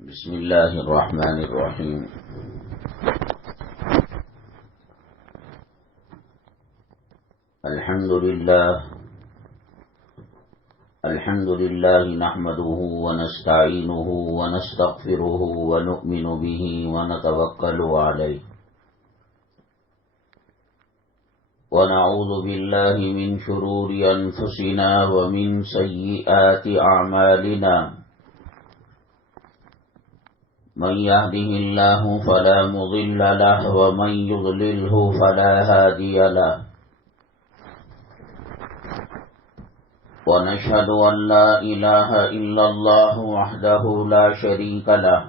بسم اللہ الرحمن الرحیم۔ الحمد للہ نحمده ونستعینه ونستغفره ونؤمن به ونتوکل علیہ ونعوذ باللہ من شرور انفسنا ومن سیئات اعمالنا، من يهده الله فلا مضل له ومن يضلله فلا هادي له، ونشهد أن لا إله إلا الله وحده لا شريك له،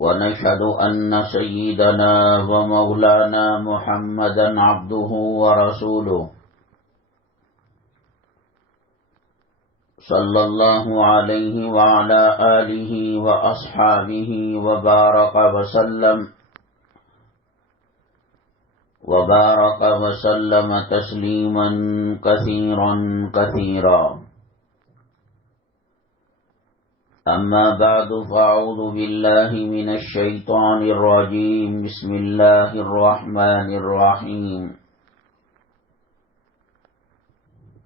ونشهد أن سيدنا ومولانا محمدا عبده ورسوله، صلى الله عليه وعلى آله وأصحابه وبارك وسلم تسليما كثيرا كثيرا. أما بعد فأعوذ بالله من الشيطان الرجيم. بسم الله الرحمن الرحيم.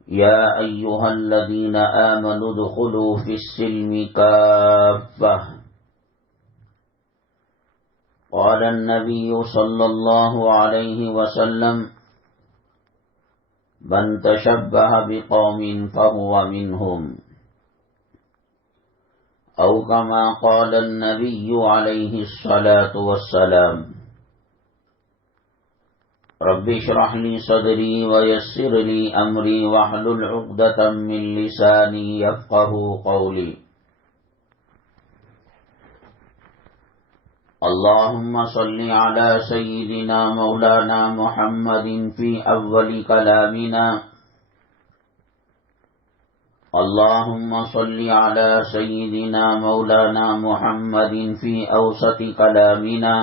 يا أيها الذين آمنوا ادخلوا في السلم كافة. قال النبي صلى الله عليه وسلم: من تشبه بقوم فهو منهم، أو كما قال النبي عليه الصلاة والسلام. رب اشرح لي صدري ويسر لي أمري واحلل عقدة من لساني يفقهوا قولي. اللهم صل على سيدنا مولانا محمد في أول كلامنا. اللهم صل على سيدنا مولانا محمد في أوسط كلامنا.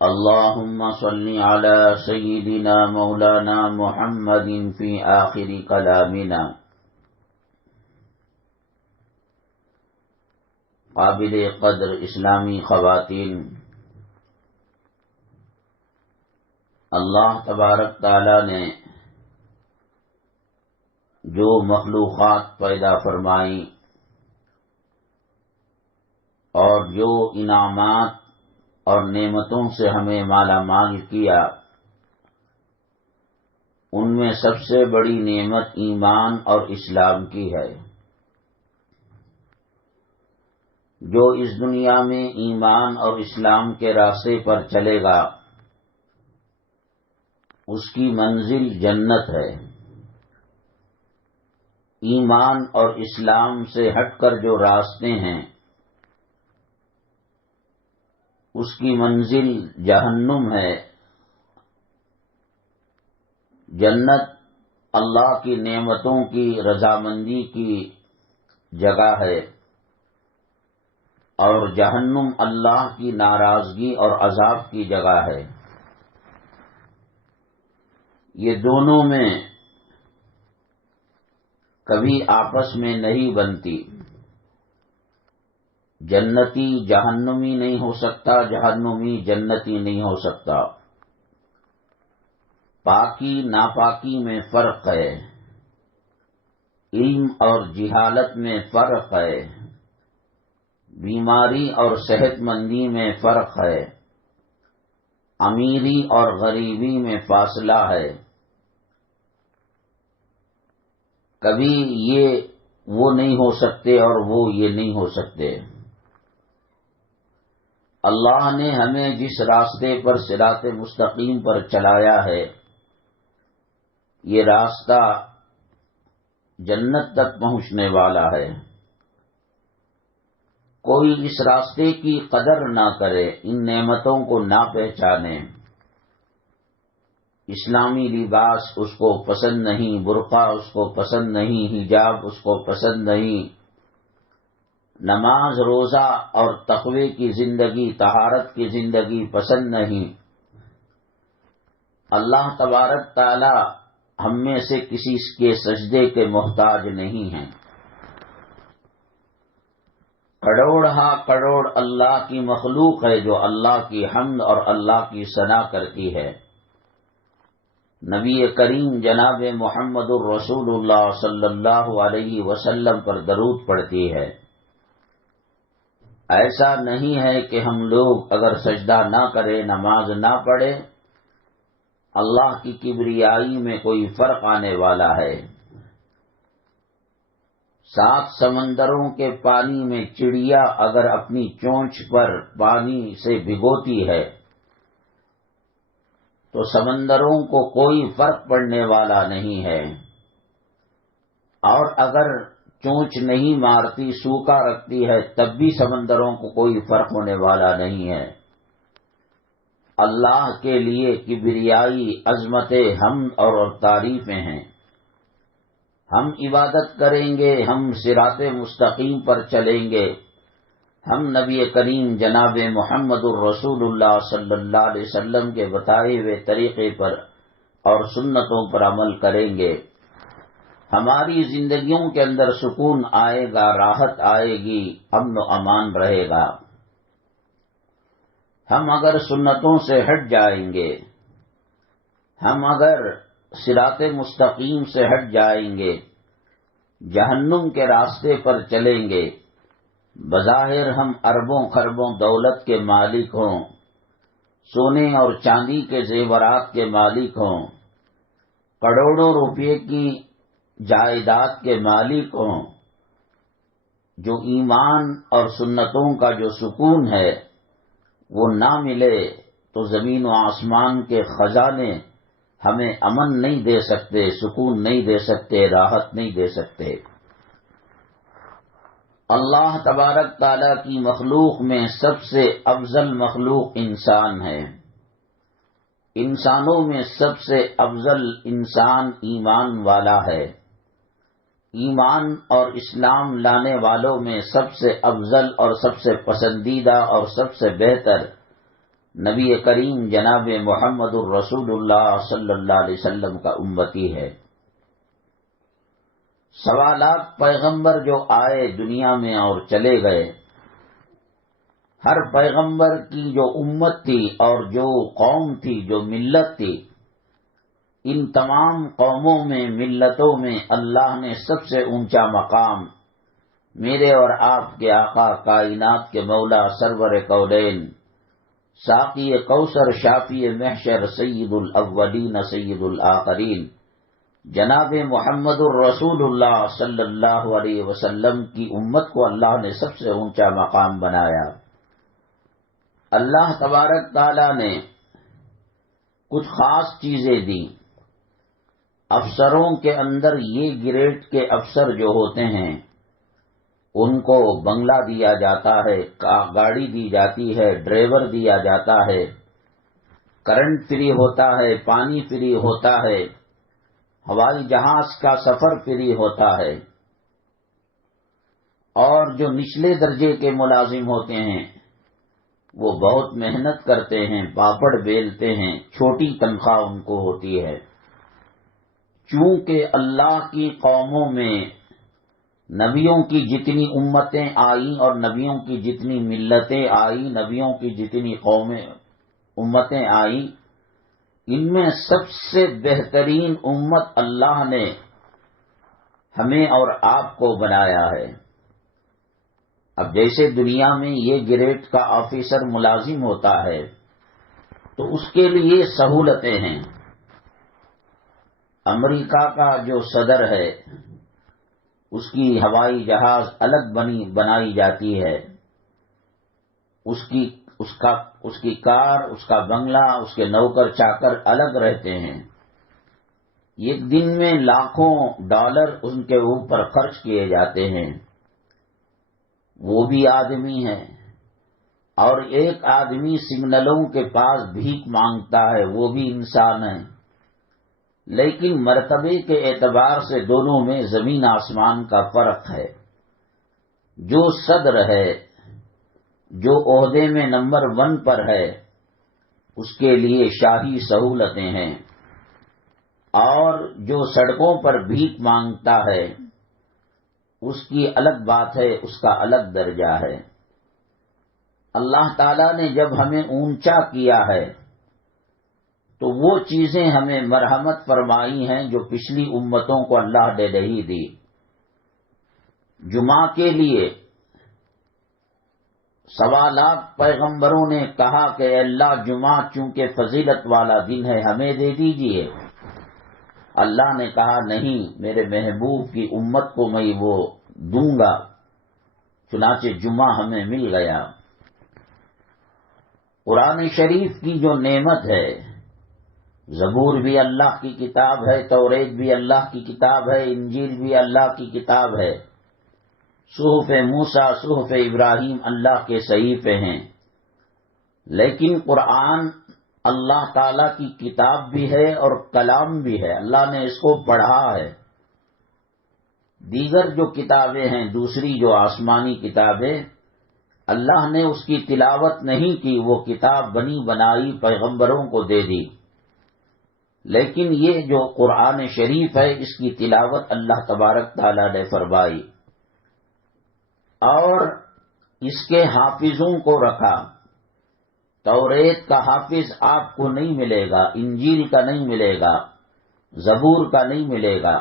اللهم صل على سيدنا مولانا محمد في آخر كلامنا. قابل قدر اسلامی خواتین، اللہ تبارک تعالی نے جو مخلوقات پیدا فرمائی اور جو انعامات اور نعمتوں سے ہمیں مالا مال کیا، ان میں سب سے بڑی نعمت ایمان اور اسلام کی ہے. جو اس دنیا میں ایمان اور اسلام کے راستے پر چلے گا اس کی منزل جنت ہے. ایمان اور اسلام سے ہٹ کر جو راستے ہیں اس کی منزل جہنم ہے. جنت اللہ کی نعمتوں کی رضامندی کی جگہ ہے اور جہنم اللہ کی ناراضگی اور عذاب کی جگہ ہے. یہ دونوں میں کبھی آپس میں نہیں بنتی. جنتی جہنمی نہیں ہو سکتا، جہنمی جنتی نہیں ہو سکتا. پاکی ناپاکی میں فرق ہے، علم اور جہالت میں فرق ہے، بیماری اور صحت مندی میں فرق ہے، امیری اور غریبی میں فاصلہ ہے. کبھی یہ وہ نہیں ہو سکتے اور وہ یہ نہیں ہو سکتے. اللہ نے ہمیں جس راستے پر صراط مستقیم پر چلایا ہے یہ راستہ جنت تک پہنچنے والا ہے. کوئی اس راستے کی قدر نہ کرے، ان نعمتوں کو نہ پہچانے. اسلامی لباس اس کو پسند نہیں، برقع اس کو پسند نہیں، حجاب اس کو پسند نہیں، نماز روزہ اور تقوی کی زندگی، طہارت کی زندگی پسند نہیں. اللہ تبارک تعالی ہم میں سے کسی کے سجدے کے محتاج نہیں ہیں. کروڑ کروڑ اللہ کی مخلوق ہے جو اللہ کی حمد اور اللہ کی ثنا کرتی ہے، نبی کریم جناب محمد الرسول اللہ صلی اللہ علیہ وسلم پر درود پڑتی ہے۔ ایسا نہیں ہے کہ ہم لوگ اگر سجدہ نہ کریں، نماز نہ پڑھیں، اللہ کی کبریائی میں کوئی فرق آنے والا ہے۔ 7 سمندروں کے پانی میں چڑیا اگر اپنی چونچ پر پانی سے بھگوتی ہے تو سمندروں کو کوئی فرق پڑنے والا نہیں ہے، اور اگر چونچ نہیں مارتی، سوکھا رکھتی ہے، تب بھی سمندروں کو کوئی فرق ہونے والا نہیں ہے۔ اللہ کے لیے کبریائی، عظمت، حمد اور تعریفیں ہیں۔ ہم عبادت کریں گے، ہم صراط مستقیم پر چلیں گے، ہم نبی کریم جناب محمد الرسول اللہ صلی اللہ علیہ وسلم کے بتائے ہوئے طریقے پر اور سنتوں پر عمل کریں گے، ہماری زندگیوں کے اندر سکون آئے گا، راحت آئے گی، امن و امان رہے گا۔ ہم اگر سنتوں سے ہٹ جائیں گے، ہم اگر صراط مستقیم سے ہٹ جائیں گے، جہنم کے راستے پر چلیں گے، بظاہر ہم اربوں خربوں دولت کے مالک ہوں، سونے اور چاندی کے زیورات کے مالک ہوں، کروڑوں روپے کی جائیداد کے مالک ہوں، جو ایمان اور سنتوں کا جو سکون ہے وہ نہ ملے تو زمین و آسمان کے خزانے ہمیں امن نہیں دے سکتے، سکون نہیں دے سکتے، راحت نہیں دے سکتے۔ اللہ تبارک تعالیٰ کی مخلوق میں سب سے افضل مخلوق انسان ہے۔ انسانوں میں سب سے افضل انسان ایمان والا ہے۔ ایمان اور اسلام لانے والوں میں سب سے افضل اور سب سے پسندیدہ اور سب سے بہتر نبی کریم جناب محمد الرسول اللہ صلی اللہ علیہ وسلم کا امتی ہے۔ 1.25 لاکھ پیغمبر جو آئے دنیا میں اور چلے گئے، ہر پیغمبر کی جو امت تھی اور جو قوم تھی، جو ملت تھی، ان تمام قوموں میں، ملتوں میں اللہ نے سب سے اونچا مقام میرے اور آپ کے آقا کائنات کے مولا سرور کونین، ساقی کوثر، شافی محشر، سید الاولین سید الآخرین، جناب محمد الرسول اللہ صلی اللہ علیہ وسلم کی امت کو اللہ نے سب سے اونچا مقام بنایا۔ اللہ تبارک تعالیٰ نے کچھ خاص چیزیں دی۔ افسروں کے اندر یہ گریڈ کے افسر جو ہوتے ہیں ان کو بنگلہ دیا جاتا ہے، گاڑی دی جاتی ہے، ڈرائیور دیا جاتا ہے، کرنٹ فری ہوتا ہے، پانی فری ہوتا ہے، ہوائی جہاز کا سفر فری ہوتا ہے۔ اور جو نچلے درجے کے ملازم ہوتے ہیں وہ بہت محنت کرتے ہیں، پاپڑ بیلتے ہیں، چھوٹی تنخواہ ان کو ہوتی ہے۔ چونکہ اللہ کی قوموں میں نبیوں کی جتنی امتیں آئیں اور نبیوں کی جتنی ملتیں آئیں، نبیوں کی جتنی قومیں امتیں آئیں، ان میں سب سے بہترین امت اللہ نے ہمیں اور آپ کو بنایا ہے۔ اب جیسے دنیا میں یہ گریڈ کا آفیسر ملازم ہوتا ہے تو اس کے لیے سہولتیں ہیں۔ امریکہ کا جو صدر ہے اس کی ہوائی جہاز الگ بنائی جاتی ہے، اس کی کار، اس کا بنگلہ، اس کے نوکر چاکر الگ رہتے ہیں۔ ایک دن میں لاکھوں ڈالر ان کے اوپر خرچ کیے جاتے ہیں۔ وہ بھی آدمی ہے، اور ایک آدمی سگنلوں کے پاس بھیک مانگتا ہے، وہ بھی انسان ہے، لیکن مرتبے کے اعتبار سے دونوں میں زمین آسمان کا فرق ہے۔ جو صدر ہے، جو عہدے میں نمبر 1 پر ہے، اس کے لیے شاہی سہولتیں ہیں، اور جو سڑکوں پر بھیک مانگتا ہے اس کی الگ بات ہے، اس کا الگ درجہ ہے۔ اللہ تعالیٰ نے جب ہمیں اونچا کیا ہے تو وہ چیزیں ہمیں مرحمت فرمائی ہیں جو پچھلی امتوں کو اللہ نے نہیں دی۔ جمعہ کے لیے سوالات پیغمبروں نے کہا کہ اے اللہ جمعہ چونکہ فضیلت والا دن ہے ہمیں دے دیجئے۔ اللہ نے کہا نہیں، میرے محبوب کی امت کو میں وہ دوں گا، چنانچہ جمعہ ہمیں مل گیا۔ قرآن شریف کی جو نعمت ہے، زبور بھی اللہ کی کتاب ہے، توریت بھی اللہ کی کتاب ہے، انجیل بھی اللہ کی کتاب ہے، صحف موسیٰ صحف ابراہیم اللہ کے صحیفے ہیں، لیکن قرآن اللہ تعالی کی کتاب بھی ہے اور کلام بھی ہے، اللہ نے اس کو پڑھا ہے۔ دیگر جو کتابیں ہیں، دوسری جو آسمانی کتابیں، اللہ نے اس کی تلاوت نہیں کی، وہ کتاب بنی بنائی پیغمبروں کو دے دی، لیکن یہ جو قرآن شریف ہے اس کی تلاوت اللہ تبارک تعالی نے فرمائی اور اس کے حافظوں کو رکھا۔ توریت کا حافظ آپ کو نہیں ملے گا، انجیل کا نہیں ملے گا، زبور کا نہیں ملے گا،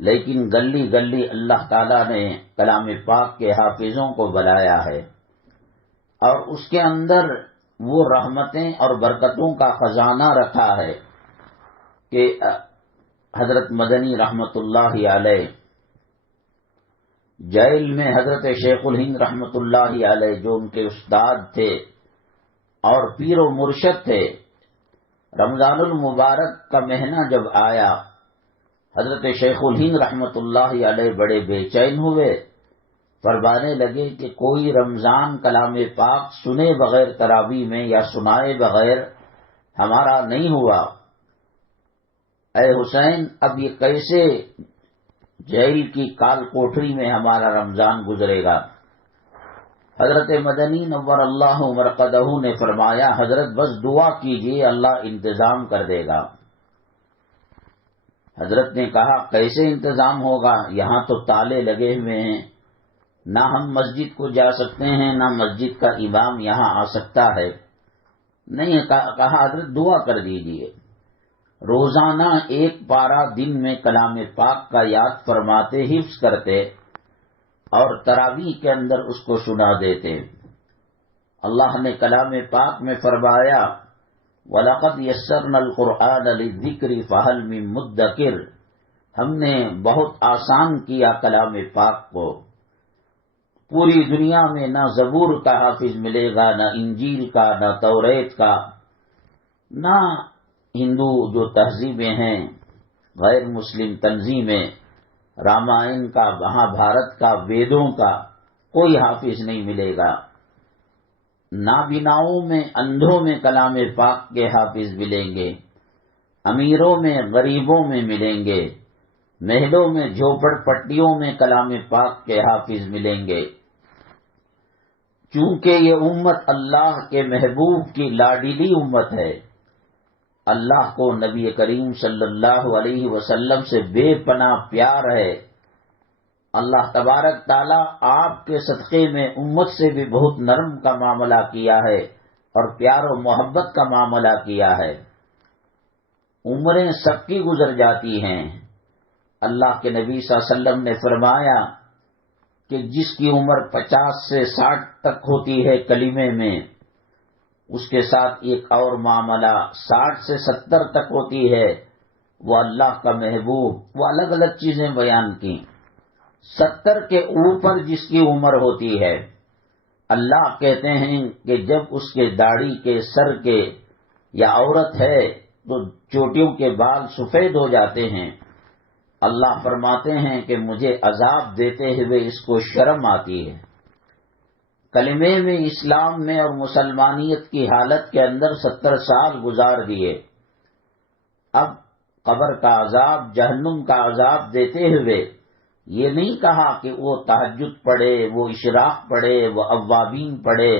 لیکن گلی گلی اللہ تعالیٰ نے کلام پاک کے حافظوں کو بلایا ہے، اور اس کے اندر وہ رحمتیں اور برکتوں کا خزانہ رکھا ہے کہ حضرت مدنی رحمت اللہ علیہ جیل میں حضرت شیخ الہند رحمت اللہ علیہ جو ان کے استاد تھے اور پیر و مرشد تھے، رمضان المبارک کا مہینہ جب آیا حضرت شیخ الہند رحمت اللہ علیہ بڑے بے چین ہوئے، فرمانے لگے کہ کوئی رمضان کلام پاک سنے بغیر تراویح میں یا سنائے بغیر ہمارا نہیں ہوا۔ اے حسین، اب یہ کیسے جیل کی کال کوٹری میں ہمارا رمضان گزرے گا؟ حضرت مدنی نور اللہ مرقدہ نے فرمایا حضرت بس دعا کیجئے، اللہ انتظام کر دے گا۔ حضرت نے کہا کیسے انتظام ہوگا؟ یہاں تو تالے لگے ہوئے ہیں، نہ ہم مسجد کو جا سکتے ہیں، نہ مسجد کا امام یہاں آ سکتا ہے۔ نہیں، کہا حضرت دعا کر دیجئے، روزانہ ایک پارہ دن میں کلام پاک کا یاد فرماتے، حفظ کرتے اور تراویح کے اندر اس کو سنا دیتے۔ اللہ نے کلام پاک میں فرمایا وَلَقَدْ يَسَّرْنَا الْقُرْآنَ لِلذِّكْرِ فَهَلْ مِن مُدَّكِرٍ، ہم نے بہت آسان کیا کلام پاک کو۔ پوری دنیا میں نہ زبور کا حافظ ملے گا، نہ انجیل کا، نہ توریت کا، نہ ہندو جو تہذیبیں ہیں غیر مسلم تنظیمیں، رامائن کا، مہابھارت کا، ویدوں کا کوئی حافظ نہیں ملے گا۔ نابیناؤں میں، اندھوں میں کلام پاک کے حافظ ملیں گے، امیروں میں، غریبوں میں ملیں گے، محلوں میں، جھوپڑ پٹیوں میں کلام پاک کے حافظ ملیں گے۔ چونکہ یہ امت اللہ کے محبوب کی لاڈلی امت ہے، اللہ کو نبی کریم صلی اللہ علیہ وسلم سے بے پناہ پیار ہے، اللہ تبارک تعالیٰ آپ کے صدقے میں امت سے بھی بہت نرم کا معاملہ کیا ہے اور پیار و محبت کا معاملہ کیا ہے۔ عمریں سب کی گزر جاتی ہیں، اللہ کے نبی صلی اللہ علیہ وسلم نے فرمایا کہ جس کی عمر 50 سے 60 تک ہوتی ہے کلمے میں، اس کے ساتھ ایک اور معاملہ 60 سے 70 تک ہوتی ہے، وہ اللہ کا محبوب، وہ الگ الگ چیزیں بیان کی۔ 70 کے اوپر جس کی عمر ہوتی ہے، اللہ کہتے ہیں کہ جب اس کے داڑھی کے، سر کے، یا عورت ہے تو چوٹیوں کے بال سفید ہو جاتے ہیں، اللہ فرماتے ہیں کہ مجھے عذاب دیتے ہوئے اس کو شرم آتی ہے۔ کلمے میں، اسلام میں اور مسلمانیت کی حالت کے اندر 70 سال گزار دیے، اب قبر کا عذاب، جہنم کا عذاب دیتے ہوئے یہ نہیں کہا کہ وہ تہجد پڑھے، وہ اشراق پڑھے، وہ اوابین پڑھے،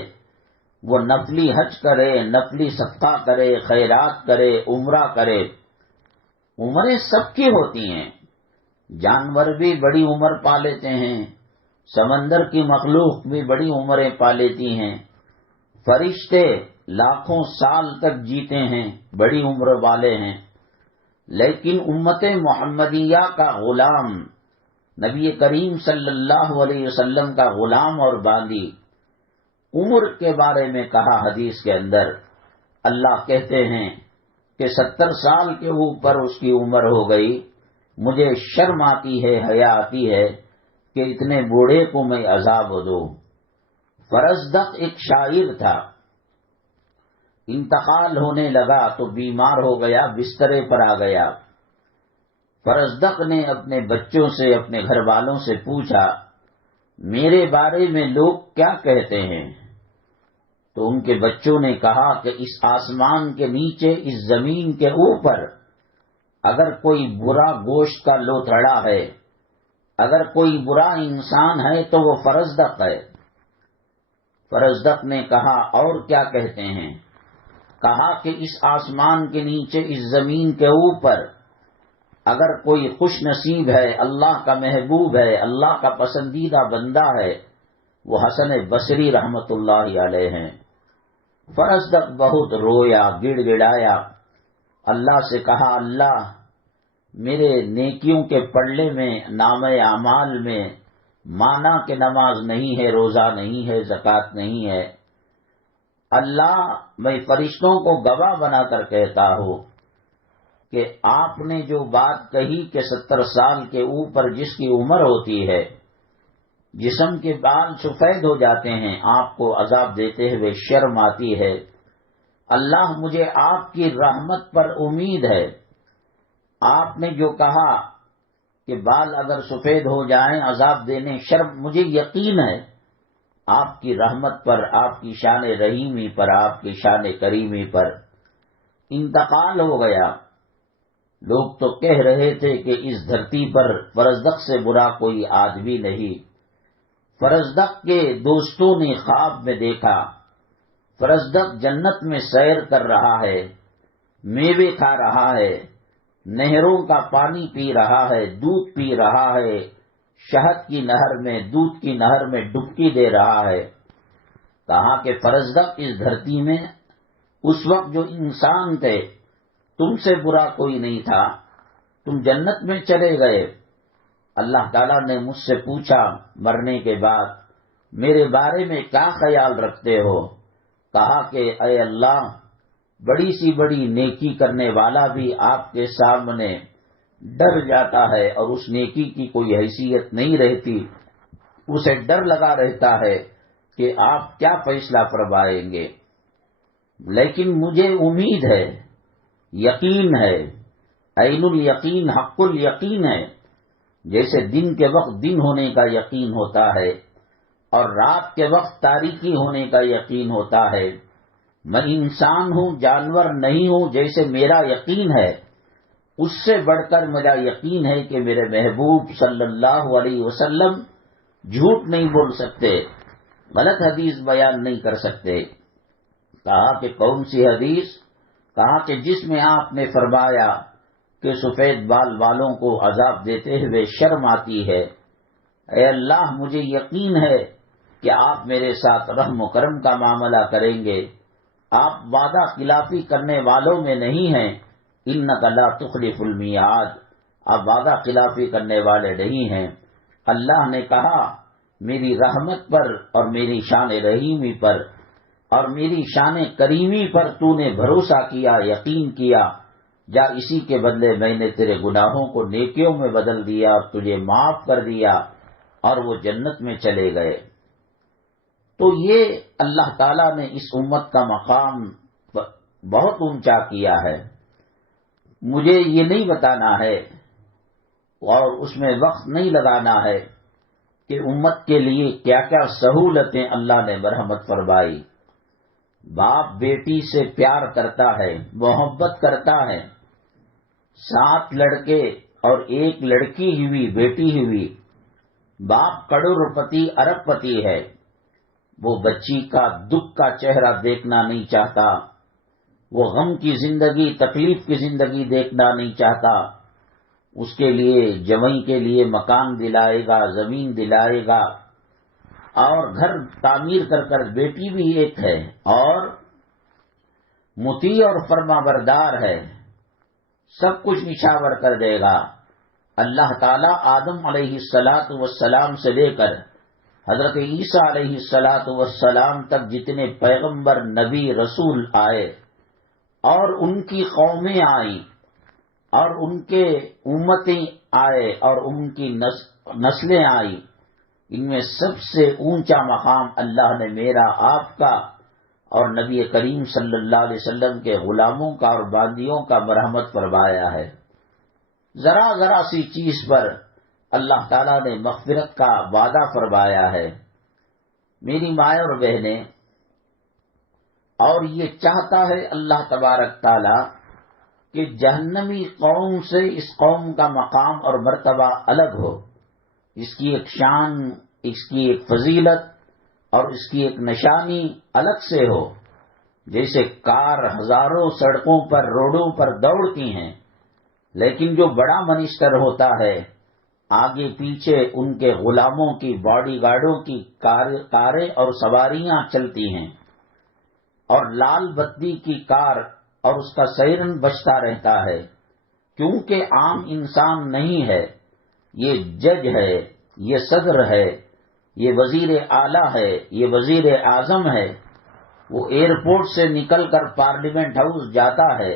وہ نفلی حج کرے، نفلی صدقہ کرے، خیرات کرے، عمرہ کرے۔ عمریں سب کی ہوتی ہیں، جانور بھی بڑی عمر پا لیتے ہیں، سمندر کی مخلوق بھی بڑی عمریں پا لیتی ہیں، فرشتے لاکھوں سال تک جیتے ہیں، بڑی عمر والے ہیں، لیکن امت محمدیہ کا غلام، نبی کریم صلی اللہ علیہ وسلم کا غلام اور باندی، عمر کے بارے میں کہا حدیث کے اندر، اللہ کہتے ہیں کہ 70 سال کے اوپر اس کی عمر ہو گئی، مجھے شرم آتی ہے، حیا آتی ہے کہ اتنے بوڑھے کو میں عذاب دوں۔ فرزدق ایک شاعر تھا، انتقال ہونے لگا تو بیمار ہو گیا، بسترے پر آ گیا۔ فرزدق نے اپنے بچوں سے، اپنے گھر والوں سے پوچھا، میرے بارے میں لوگ کیا کہتے ہیں؟ تو ان کے بچوں نے کہا کہ اس آسمان کے نیچے، اس زمین کے اوپر اگر کوئی برا گوشت کا لوتھڑا ہے، اگر کوئی برا انسان ہے تو وہ فرزدق ہے۔ فرزدق نے کہا اور کیا کہتے ہیں؟ کہا کہ اس آسمان کے نیچے، اس زمین کے اوپر اگر کوئی خوش نصیب ہے، اللہ کا محبوب ہے، اللہ کا پسندیدہ بندہ ہے، وہ حسن بصری رحمت اللہ علیہ ہیں۔ فرزدق بہت رویا، گڑ گڑایا، اللہ سے کہا، اللہ میرے نیکیوں کے پلڑے میں، نام اعمال میں مانا کہ نماز نہیں ہے، روزہ نہیں ہے، زکوٰۃ نہیں ہے، اللہ میں فرشتوں کو گواہ بنا کر کہتا ہوں کہ آپ نے جو بات کہی کہ 70 سال کے اوپر جس کی عمر ہوتی ہے، جسم کے بال سفید ہو جاتے ہیں، آپ کو عذاب دیتے ہوئے شرم آتی ہے، اللہ مجھے آپ کی رحمت پر امید ہے، آپ نے جو کہا کہ بال اگر سفید ہو جائیں عذاب دینے، شرم، مجھے یقین ہے آپ کی رحمت پر، آپ کی شان رحیمی پر، آپ کی شان کریمی پر۔ انتقال ہو گیا۔ لوگ تو کہہ رہے تھے کہ اس دھرتی پر فرزدق سے برا کوئی آدمی نہیں۔ فرزدق کے دوستوں نے خواب میں دیکھا، فرزدق جنت میں سیر کر رہا ہے، میوے کھا رہا ہے، نہروں کا پانی پی رہا ہے، دودھ پی رہا ہے، شہد کی نہر میں، دودھ کی نہر میں ڈبکی دے رہا ہے۔ کہا کہ فرزدق اس دھرتی میں اس وقت جو انسان تھے، تم سے برا کوئی نہیں تھا، تم جنت میں چلے گئے۔ اللہ تعالیٰ نے مجھ سے پوچھا مرنے کے بعد، میرے بارے میں کیا خیال رکھتے ہو؟ کہا کہ اے اللہ، بڑی سی بڑی نیکی کرنے والا بھی آپ کے سامنے ڈر جاتا ہے، اور اس نیکی کی کوئی حیثیت نہیں رہتی، اسے ڈر لگا رہتا ہے کہ آپ کیا فیصلہ فرمائیں گے۔ لیکن مجھے امید ہے، یقین ہے، عین الیقین حق الیقین ہے، جیسے دن کے وقت دن ہونے کا یقین ہوتا ہے اور رات کے وقت تاریکی ہونے کا یقین ہوتا ہے۔ میں انسان ہوں، جانور نہیں ہوں، جیسے میرا یقین ہے، اس سے بڑھ کر میرا یقین ہے کہ میرے محبوب صلی اللہ علیہ وسلم جھوٹ نہیں بول سکتے، غلط حدیث بیان نہیں کر سکتے۔ کہا کہ کون سی حدیث؟ کہا کہ جس میں آپ نے فرمایا کہ سفید بال والوں کو عذاب دیتے ہوئے شرم آتی ہے۔ اے اللہ، مجھے یقین ہے کہ آپ میرے ساتھ رحم و کرم کا معاملہ کریں گے، آپ وعدہ خلافی کرنے والوں میں نہیں ہیں، انک لا تخلف المیعاد، آپ وعدہ خلافی کرنے والے نہیں ہیں۔ اللہ نے کہا میری رحمت پر اور میری شان رحیمی پر اور میری شان کریمی پر تو نے بھروسہ کیا، یقین کیا، جا اسی کے بدلے میں نے تیرے گناہوں کو نیکیوں میں بدل دیا، تجھے معاف کر دیا، اور وہ جنت میں چلے گئے۔ تو یہ اللہ تعالیٰ نے اس امت کا مقام بہت اونچا کیا ہے۔ مجھے یہ نہیں بتانا ہے اور اس میں وقت نہیں لگانا ہے کہ امت کے لیے کیا کیا سہولتیں اللہ نے مرحمت فرمائی۔ باپ بیٹی سے پیار کرتا ہے، محبت کرتا ہے، 7 لڑکے اور 1 لڑکی ہوئی، بیٹی ہوئی، باپ کروڑپتی ارب پتی ہے، وہ بچی کا دکھ کا چہرہ دیکھنا نہیں چاہتا، وہ غم کی زندگی، تکلیف کی زندگی دیکھنا نہیں چاہتا، اس کے لیے جوئی کے لیے مکان دلائے گا، زمین دلائے گا، اور گھر تعمیر کر کر بیٹی بھی ایک ہے اور مطیع اور فرما بردار ہے، سب کچھ نچھاور کر دے گا۔ اللہ تعالیٰ آدم علیہ السلام سے لے کر حضرت عیسیٰ علیہ السلام تک جتنے پیغمبر نبی رسول آئے اور ان کی قومیں آئیں اور ان کے امتیں آئے اور ان کی نسلیں آئیں، ان میں سب سے اونچا مقام اللہ نے میرا، آپ کا اور نبی کریم صلی اللہ علیہ وسلم کے غلاموں کا اور باندیوں کا مرحمت فرمایا ہے۔ ذرا ذرا سی چیز پر اللہ تعالیٰ نے مغفرت کا وعدہ فرمایا ہے۔ میری مائیں اور بہنیں، اور یہ چاہتا ہے اللہ تبارک تعالیٰ کہ جہنمی قوم سے اس قوم کا مقام اور مرتبہ الگ ہو، اس کی ایک شان، اس کی ایک فضیلت اور اس کی ایک نشانی الگ سے ہو۔ جیسے کار ہزاروں سڑکوں پر روڈوں پر دوڑتی ہیں، لیکن جو بڑا منسٹر ہوتا ہے آگے پیچھے ان کے غلاموں کی، باڈی گارڈوں کی کاریں اور سواریاں چلتی ہیں، اور لال بتی کی کار اور اس کا سائرن بجتا رہتا ہے، کیونکہ عام انسان نہیں ہے، یہ جج ہے، یہ صدر ہے، یہ وزیر اعلیٰ ہے، یہ وزیر اعظم ہے۔ وہ ایئرپورٹ سے نکل کر پارلیمنٹ ہاؤس جاتا ہے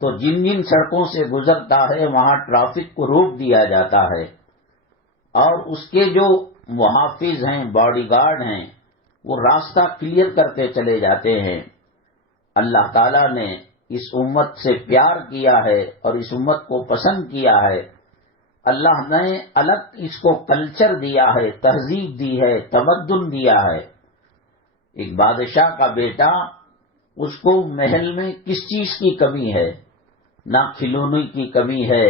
تو جن جن سڑکوں سے گزرتا ہے وہاں ٹریفک کو روک دیا جاتا ہے، اور اس کے جو محافظ ہیں، باڈی گارڈ ہیں، وہ راستہ کلیئر کرتے چلے جاتے ہیں۔ اللہ تعالیٰ نے اس امت سے پیار کیا ہے اور اس امت کو پسند کیا ہے۔ اللہ نے الگ اس کو کلچر دیا ہے، تہذیب دی ہے، تمدن دیا ہے۔ ایک بادشاہ کا بیٹا، اس کو محل میں کس چیز کی کمی ہے؟ نہ کھلونے کی کمی ہے،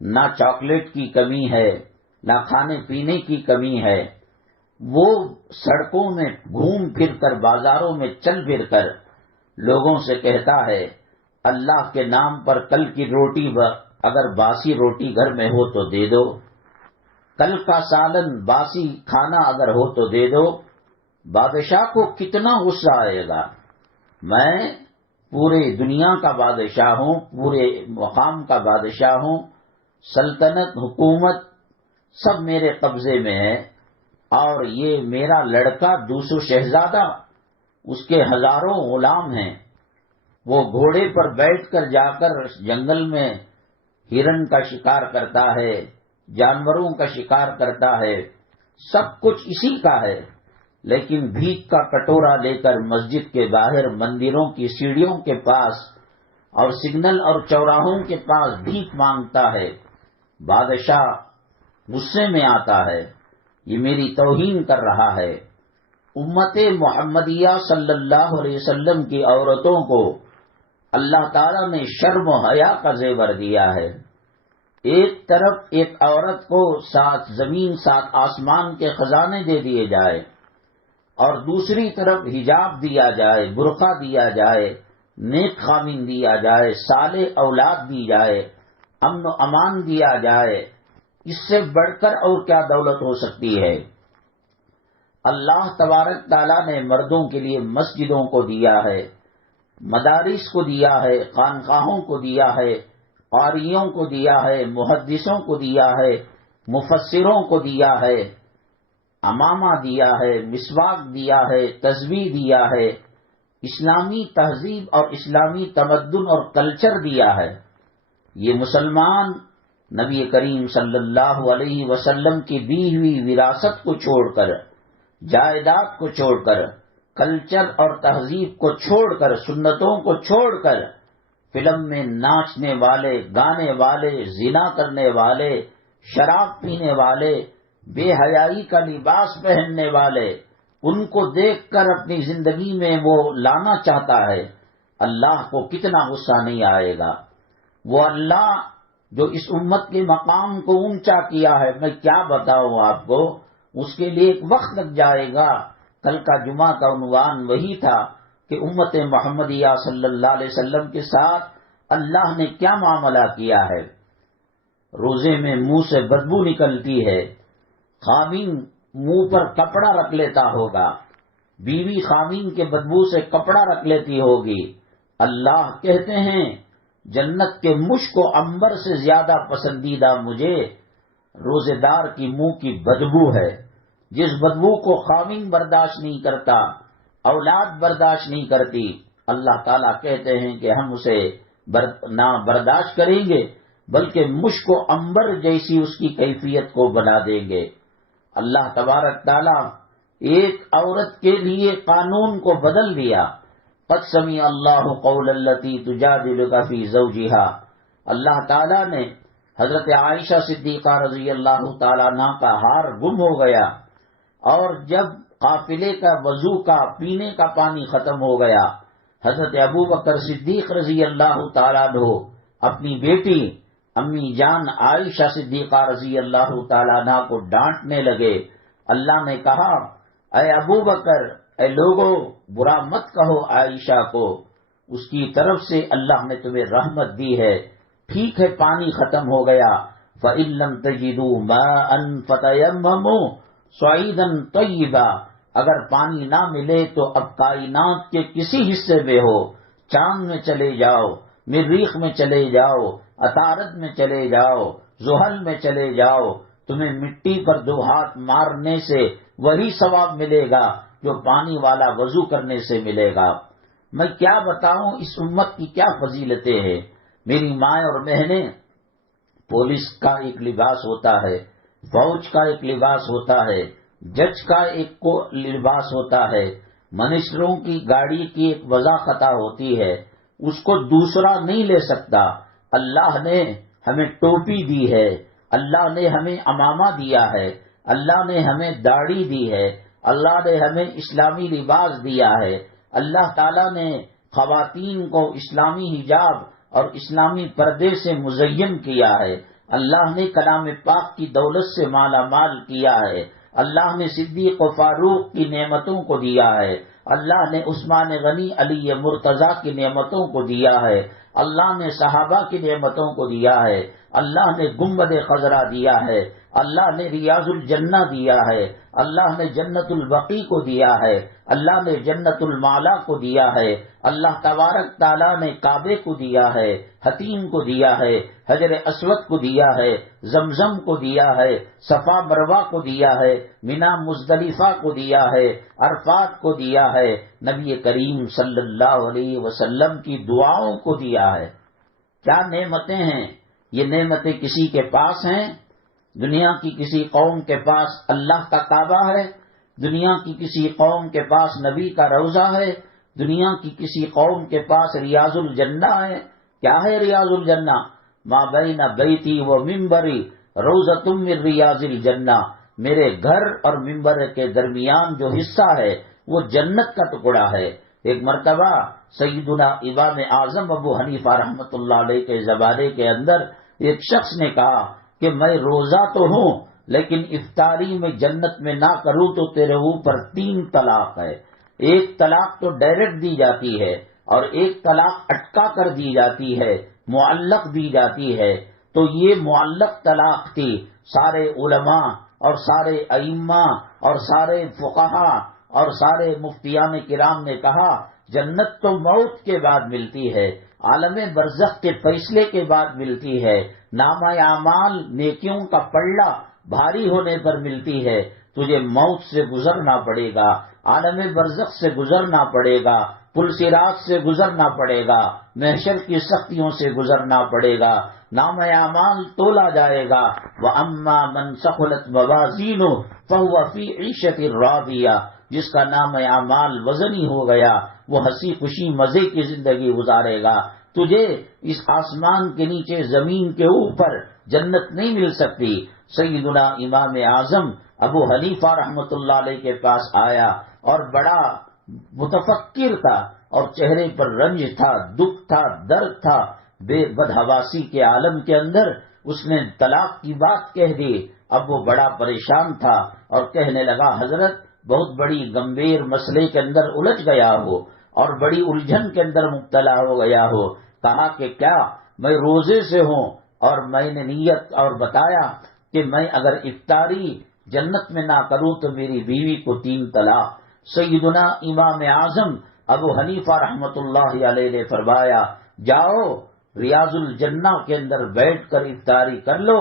نہ چاکلیٹ کی کمی ہے، نہ کھانے پینے کی کمی ہے۔ وہ سڑکوں میں گھوم پھر کر، بازاروں میں چل پھر کر لوگوں سے کہتا ہے، اللہ کے نام پر کل کی روٹی اگر باسی روٹی گھر میں ہو تو دے دو، کل کا سالن باسی کھانا اگر ہو تو دے دو۔ بادشاہ کو کتنا غصہ آئے گا، میں پورے دنیا کا بادشاہ ہوں، پورے مقام کا بادشاہ ہوں، سلطنت، حکومت سب میرے قبضے میں ہے، اور یہ میرا لڑکا دوسرا شہزادہ، اس کے ہزاروں غلام ہیں، وہ گھوڑے پر بیٹھ کر جا کر جنگل میں ہرن کا شکار کرتا ہے، جانوروں کا شکار کرتا ہے، سب کچھ اسی کا ہے، لیکن بھیک کا کٹورا لے کر مسجد کے باہر، مندروں کی سیڑھیوں کے پاس اور سگنل اور چوراہوں کے پاس بھیک مانگتا ہے۔ بادشاہ غصے میں آتا ہے، یہ میری توہین کر رہا ہے۔ امت محمدیہ صلی اللہ علیہ وسلم کی عورتوں کو اللہ تعالیٰ نے شرم و حیا کا زیور دیا ہے۔ ایک طرف ایک عورت کو 7 زمین 7 آسمان کے خزانے دے دیے جائے، اور دوسری طرف حجاب دیا جائے، برقع دیا جائے، نیک خامن دیا جائے، صالح اولاد دی جائے، امن و امان دیا جائے، اس سے بڑھ کر اور کیا دولت ہو سکتی ہے؟ اللہ تبارک تعالیٰ نے مردوں کے لیے مسجدوں کو دیا ہے، مدارس کو دیا ہے، خانقاہوں کو دیا ہے، قاریوں کو دیا ہے، محدثوں کو دیا ہے، مفسروں کو دیا ہے، امامہ دیا ہے، مسواک دیا ہے، تسبیح دیا ہے، اسلامی تہذیب اور اسلامی تمدن اور کلچر دیا ہے۔ یہ مسلمان نبی کریم صلی اللہ علیہ وسلم کی دی ہوئی وراثت کو چھوڑ کر، جائیداد کو چھوڑ کر، کلچر اور تہذیب کو چھوڑ کر، سنتوں کو چھوڑ کر، فلم میں ناچنے والے، گانے والے، زنا کرنے والے، شراب پینے والے، بے حیائی کا لباس پہننے والے، ان کو دیکھ کر اپنی زندگی میں وہ لانا چاہتا ہے، اللہ کو کتنا غصہ نہیں آئے گا؟ وہ اللہ جو اس امت کے مقام کو اونچا کیا ہے، میں کیا بتاؤں آپ کو، اس کے لیے ایک وقت لگ جائے گا۔ کل کا جمعہ کا عنوان وہی تھا کہ امت محمدیہ صلی اللہ علیہ وسلم کے ساتھ اللہ نے کیا معاملہ کیا ہے۔ روزے میں منہ سے بدبو نکلتی ہے، خامین منہ پر کپڑا رکھ لیتا ہوگا، بیوی خامین کے بدبو سے کپڑا رکھ لیتی ہوگی۔ اللہ کہتے ہیں جنت کے مشک و عنبر سے زیادہ پسندیدہ مجھے روزے دار کی منہ کی بدبو ہے، جس بدبو کو خامین برداشت نہیں کرتا، اولاد برداشت نہیں کرتی۔ اللہ تعالیٰ کہتے ہیں کہ ہم اسے نہ برداشت کریں گے بلکہ مشک و عنبر جیسی اس کی کیفیت کو بنا دیں گے۔ اللہ تبارک تعالیٰ ایک عورت کے لیے قانون کو بدل دیا۔ قد سمع اللہ قول التی تجادلک فی زوجہا، اللہ تعالیٰ نے حضرت عائشہ صدیقہ رضی اللہ تعالیٰ عنہ کا ہار گم ہو گیا، اور جب قافلے کا وضو کا پینے کا پانی ختم ہو گیا، حضرت ابو بکر صدیق رضی اللہ تعالیٰ عنہ اپنی بیٹی امی جان عائشہ صدیقہ رضی اللہ تعالیٰ عنہ کو ڈانٹنے لگے۔ اللہ نے کہا اے ابو بکر، اے لوگو، برا مت کہو عائشہ کو، اس کی طرف سے اللہ نے تمہیں رحمت دی ہے۔ ٹھیک ہے پانی ختم ہو گیا، فَإِن لَّمْ تَجِدُوا مَاءً فَتَيَمَّمُوا صَعِيدًا طَيِّبًا، اگر پانی نہ ملے تو اب کائنات کے کسی حصے میں ہو، چاند میں چلے جاؤ، مریخ میں چلے جاؤ، عطارد میں چلے جاؤ، زحل میں چلے جاؤ، تمہیں مٹی پر 2 ہاتھ مارنے سے وہی ثواب ملے گا جو پانی والا وضو کرنے سے ملے گا۔ میں کیا بتاؤں اس امت کی کیا فضیلتیں ہیں۔ میری ماں اور بہنیں، پولیس کا ایک لباس ہوتا ہے، فوج کا ایک لباس ہوتا ہے، جج کا ایک کو لباس ہوتا ہے، منسٹروں کی گاڑی کی ایک وضاحت ہوتی ہے، اس کو دوسرا نہیں لے سکتا۔ اللہ نے ہمیں ٹوپی دی ہے، اللہ نے ہمیں عمامہ دیا ہے، اللہ نے ہمیں داڑھی دی ہے، اللہ نے ہمیں اسلامی لباس دیا ہے، اللہ تعالیٰ نے خواتین کو اسلامی حجاب اور اسلامی پردے سے مزین کیا ہے، اللہ نے کلام پاک کی دولت سے مالا مال کیا ہے، اللہ نے صدیق و فاروق کی نعمتوں کو دیا ہے، اللہ نے عثمان غنی علی مرتضیٰ کی نعمتوں کو دیا ہے، اللہ نے صحابہ کی نعمتوں کو دیا ہے، اللہ نے گنبد خضرا دیا ہے، اللہ نے ریاض الجنہ دیا ہے، اللہ نے جنت البقیع کو دیا ہے، اللہ نے جنت المعلا کو دیا ہے، اللہ تبارک تعالیٰ نے کعبے کو دیا ہے، حتیم کو دیا ہے، حجر اسود کو دیا ہے، زمزم کو دیا ہے، صفا مروہ کو دیا ہے، مینا مزدلفہ کو دیا ہے، عرفات کو دیا ہے، نبی کریم صلی اللہ علیہ وسلم کی دعاؤں کو دیا ہے۔ کیا نعمتیں ہیں! یہ نعمتیں کسی کے پاس ہیں؟ دنیا کی کسی قوم کے پاس اللہ کا کعبہ ہے، دنیا کی کسی قوم کے پاس نبی کا روضہ ہے، دنیا کی کسی قوم کے پاس ریاض الجنہ ہے۔ کیا ہے ریاض الجنہ؟ ما بین بیتی و ممبری روضۃ من ریاض الجنہ، میرے گھر اور ممبر کے درمیان جو حصہ ہے وہ جنت کا ٹکڑا ہے۔ ایک مرتبہ سیدنا امام اعظم ابو حنیفہ رحمۃ اللہ علیہ کے زمانے کے اندر ایک شخص نے کہا کہ میں روزہ تو ہوں لیکن افطاری میں جنت میں نہ کروں تو تیرے اوپر 3 طلاق ہے۔ ایک طلاق تو ڈائریکٹ دی جاتی ہے اور ایک طلاق اٹکا کر دی جاتی ہے، معلق دی جاتی ہے۔ تو یہ معلق طلاق تھی۔ سارے علماء اور سارے ائمہ اور سارے فقہا اور سارے مفتیان کرام نے کہا جنت تو موت کے بعد ملتی ہے، عالم برزخ کے فیصلے کے بعد ملتی ہے، نامہ اعمال نیکیوں کا پلڑا بھاری ہونے پر ملتی ہے، تجھے موت سے گزرنا پڑے گا، عالم برزخ سے گزرنا پڑے گا، پل صراط سے گزرنا پڑے گا، محشر کی سختیوں سے گزرنا پڑے گا، نام اعمال تولا جائے گا۔ وَأَمَّا مَنْ ثَقُلَتْ مَوَازِينُهُ فَهُوَ فِي عِيشَةٍ رَاضِيَةٍ، جس کا نام اعمال وزنی ہو گیا وہ ہنسی خوشی مزے کی زندگی گزارے گا۔ تجھے اس آسمان کے نیچے زمین کے اوپر جنت نہیں مل سکتی۔ سیدنا امام اعظم ابو حنیفہ رحمۃ اللہ علیہ کے پاس آیا اور بڑا متفکر تھا اور چہرے پر رنج تھا، دکھ تھا، درد تھا، بے بدحواسی کے عالم کے اندر اس نے طلاق کی بات کہہ دی۔ اب وہ بڑا پریشان تھا اور کہنے لگا حضرت بہت بڑی گمبھیر مسئلے کے اندر الجھ گیا ہو اور بڑی الجھن کے اندر مبتلا ہو گیا ہو۔ کہا کہ کیا؟ میں روزے سے ہوں اور میں نے نیت اور بتایا کہ میں اگر افطاری جنت میں نہ کروں تو میری بیوی کو 3 طلاق۔ سیدنا امام اعظم ابو حنیفہ رحمت اللہ علیہ نے فرمایا جاؤ ریاض الجنہ کے اندر بیٹھ کر افطاری کر لو،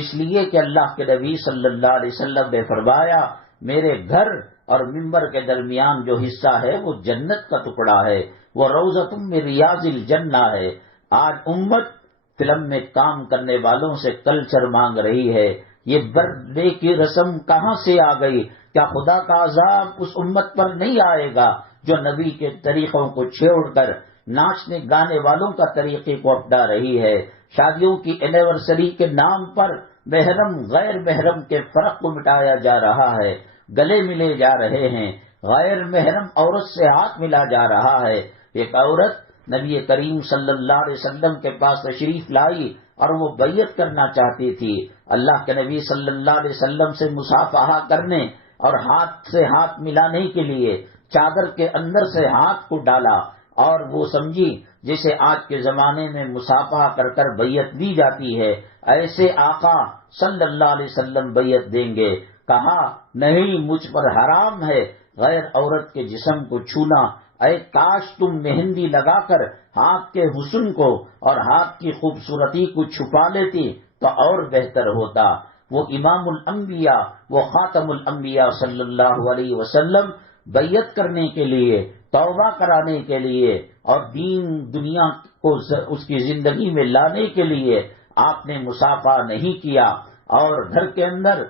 اس لیے کہ اللہ کے نبی صلی اللہ علیہ وسلم نے فرمایا میرے گھر اور ممبر کے درمیان جو حصہ ہے وہ جنت کا ٹکڑا ہے، وہ روضۃ من ریاض الجنہ ہے۔ آج امت فلم میں کام کرنے والوں سے کلچر مانگ رہی ہے، یہ برتھ ڈے کی رسم کہاں سے آ گئی؟ کیا خدا کا عذاب اس امت پر نہیں آئے گا جو نبی کے طریقوں کو چھوڑ کر ناچنے گانے والوں کا طریقے کو اپنا رہی ہے؟ شادیوں کی اینیورسری کے نام پر محرم غیر محرم کے فرق کو مٹایا جا رہا ہے، گلے ملے جا رہے ہیں، غیر محرم عورت سے ہاتھ ملا جا رہا ہے۔ ایک عورت نبی کریم صلی اللہ علیہ وسلم کے پاس تشریف لائی اور وہ بیعت کرنا چاہتی تھی، اللہ کے نبی صلی اللہ علیہ وسلم سے مصافحہ کرنے اور ہاتھ سے ہاتھ ملانے کے لیے چادر کے اندر سے ہاتھ کو ڈالا اور وہ سمجھی جیسے آج کے زمانے میں مصافحہ کر کر بیعت دی جاتی ہے، ایسے آقا صلی اللہ علیہ وسلم بیعت دیں گے۔ کہا نہیں، مجھ پر حرام ہے غیر عورت کے جسم کو چھونا، اے کاش تم مہندی لگا کر ہاتھ کے حسن کو اور ہاتھ کی خوبصورتی کو چھپا لیتی تو اور بہتر ہوتا۔ وہ امام الانبیاء، وہ خاتم الانبیاء صلی اللہ علیہ وسلم بیعت کرنے کے لیے، توبہ کرانے کے لیے اور دین دنیا کو اس کی زندگی میں لانے کے لیے آپ نے مصافحہ نہیں کیا، اور گھر کے اندر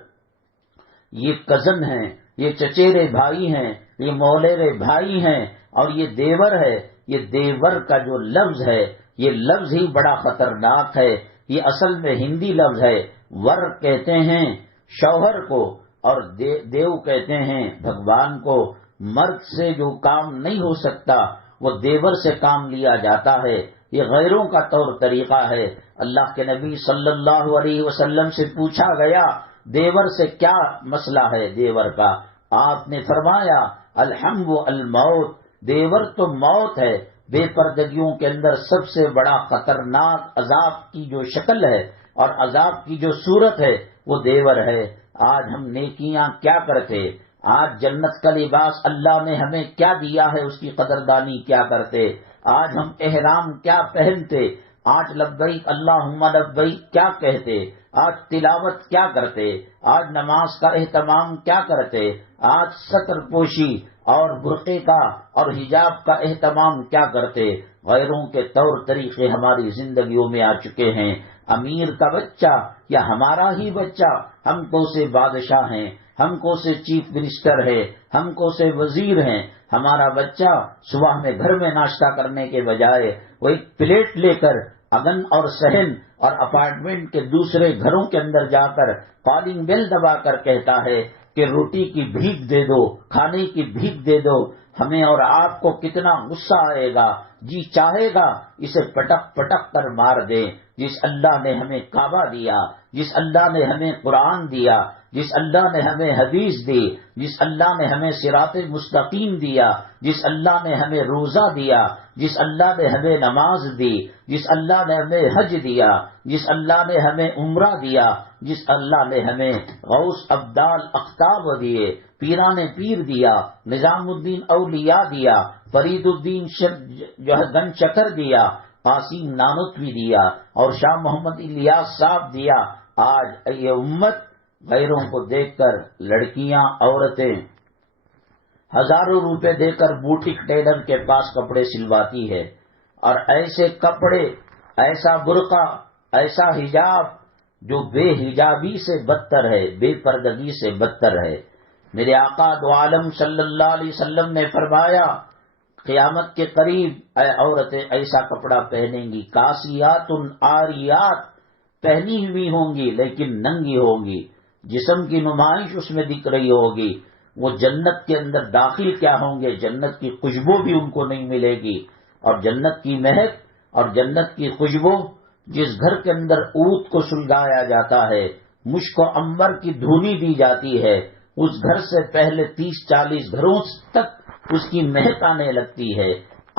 یہ کزن ہیں، یہ چچیرے بھائی ہیں، یہ مولیرے بھائی ہیں اور یہ دیور ہے۔ یہ دیور کا جو لفظ ہے یہ لفظ ہی بڑا خطرناک ہے، یہ اصل میں ہندی لفظ ہے۔ ور کہتے ہیں شوہر کو اور دیو کہتے ہیں بھگوان کو۔ مرد سے جو کام نہیں ہو سکتا وہ دیور سے کام لیا جاتا ہے، یہ غیروں کا طور طریقہ ہے۔ اللہ کے نبی صلی اللہ علیہ وسلم سے پوچھا گیا دیور سے کیا مسئلہ ہے دیور کا؟ آپ نے فرمایا الحم و الموت، دیور تو موت ہے۔ بے پردگیوں کے اندر سب سے بڑا خطرناک عذاب کی جو شکل ہے اور عذاب کی جو صورت ہے وہ دیور ہے۔ آج ہم نیکیاں کیا کرتے؟ آج جنت کا لباس اللہ نے ہمیں کیا دیا ہے اس کی قدردانی کیا کرتے؟ آج ہم احرام کیا پہنتے؟ آج لبیک اللہم لبیک کیا کہتے؟ آج تلاوت کیا کرتے؟ آج نماز کا اہتمام کیا کرتے؟ آج ستر پوشی اور برقعے کا اور حجاب کا اہتمام کیا کرتے؟ غیروں کے طور طریقے ہماری زندگیوں میں آ چکے ہیں۔ امیر کا بچہ یا ہمارا ہی بچہ ہم کو سے بادشاہ ہیں، ہم کو سے چیف منسٹر ہے، ہم کو سے وزیر ہیں۔ ہمارا بچہ صبح میں گھر میں ناشتہ کرنے کے بجائے وہ ایک پلیٹ لے کر اگن اور صحن اور اپارٹمنٹ کے دوسرے گھروں کے اندر جا کر کالنگ بیل دبا کر کہتا ہے کہ روٹی کی بھیک دے دو، کھانے کی بھیک دے دو۔ ہمیں اور آپ کو کتنا غصہ آئے گا، جی چاہے گا اسے پٹک پٹک کر مار دیں۔ جس اللہ نے ہمیں کعبہ دیا، جس اللہ نے ہمیں قرآن دیا، جس اللہ نے ہمیں حدیث دی، جس اللہ نے ہمیں صراط مستقیم دیا، جس اللہ نے ہمیں روزہ دیا، جس اللہ نے ہمیں نماز دی، جس اللہ نے ہمیں حج دیا، جس اللہ نے ہمیں عمرہ دیا، جس اللہ نے ہمیں غوث ابدال اقطاب دیے، پیران پیر دیا، نظام الدین اولیاء دیا، فرید الدین جو ہے گن چکر دیا، قاسم نانوتوی دیا اور شاہ محمد الیاس صاحب دیا۔ آج یہ امت غیروں کو دیکھ کر لڑکیاں عورتیں ہزاروں روپے دے کر بوٹیک ٹیلر کے پاس کپڑے سلواتی ہے، اور ایسے کپڑے، ایسا برقع، ایسا حجاب جو بے حجابی سے بدتر ہے، بے پردگی سے بدتر ہے۔ میرے آقا دو عالم صلی اللہ علیہ وسلم نے فرمایا قیامت کے قریب اے عورتیں ایسا کپڑا پہنیں گی، کاسیات عاریات، پہنی ہوئی ہوں گی لیکن ننگی ہوں گی، جسم کی نمائش اس میں دکھ رہی ہوگی۔ وہ جنت کے اندر داخل کیا ہوں گے، جنت کی خوشبو بھی ان کو نہیں ملے گی، اور جنت کی مہک اور جنت کی خوشبو، جس گھر کے اندر اود کو سلگایا جاتا ہے، مشک و عنبر کی دھونی دی جاتی ہے، اس گھر سے پہلے 30-40 گھروں تک اس کی مہک آنے لگتی ہے۔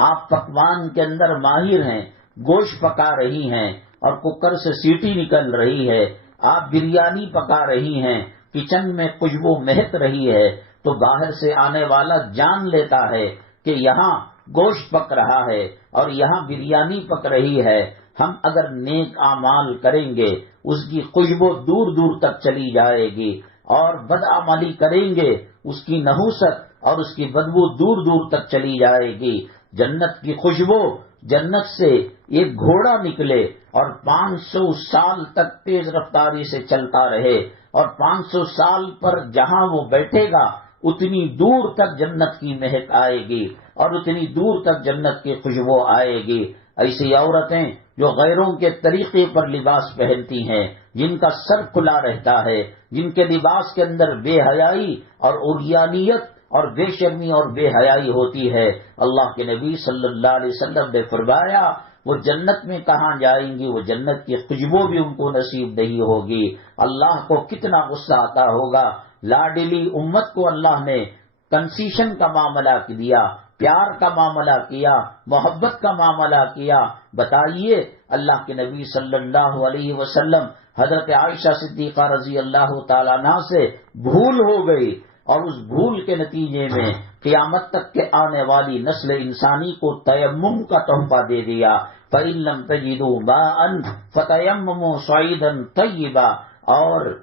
آپ پکوان کے اندر ماہر ہیں، گوشت پکا رہی ہیں، اور کوکر سے سیٹی نکل رہی ہے، آپ بریانی پکا رہی ہیں، کچن میں خوشبو مہک رہی ہے، تو باہر سے آنے والا جان لیتا ہے کہ یہاں گوشت پک رہا ہے اور یہاں بریانی پک رہی ہے۔ ہم اگر نیک اعمال کریں گے اس کی خوشبو دور دور تک چلی جائے گی، اور بدعملی کریں گے اس کی نحوست اور اس کی بدبو دور دور تک چلی جائے گی۔ جنت کی خوشبو، جنت سے ایک گھوڑا نکلے اور 500 سال تک تیز رفتاری سے چلتا رہے، اور 500 سال پر جہاں وہ بیٹھے گا اتنی دور تک جنت کی مہک آئے گی اور اتنی دور تک جنت کی خوشبو آئے گی۔ ایسی عورتیں جو غیروں کے طریقے پر لباس پہنتی ہیں، جن کا سر کھلا رہتا ہے، جن کے لباس کے اندر بے حیائی اور عریانیت اور بے شرمی اور بے حیائی ہوتی ہے، اللہ کے نبی صلی اللہ علیہ وسلم نے فرمایا وہ جنت میں کہاں جائیں گی، وہ جنت کی خوشبو بھی ان کو نصیب نہیں ہوگی۔ اللہ کو کتنا غصہ آتا ہوگا۔ لاڈلی امت کو اللہ نے کنسیشن کا معاملہ دیا، پیار کا معاملہ کیا، محبت کا معاملہ کیا۔ بتائیے اللہ کے نبی صلی اللہ علیہ وسلم حضرت عائشہ صدیقہ رضی اللہ تعالیٰ عنہ سے بھول ہو گئی، اور اس بھول کے نتیجے میں قیامت تک کے آنے والی نسل انسانی کو تیمم کا تحفہ دے دیا۔ فَإِن لَّمْ تَجِدُوا مَاءً فَتَيَمَّمُوا صَعِيدًا طَيِّبًا، اور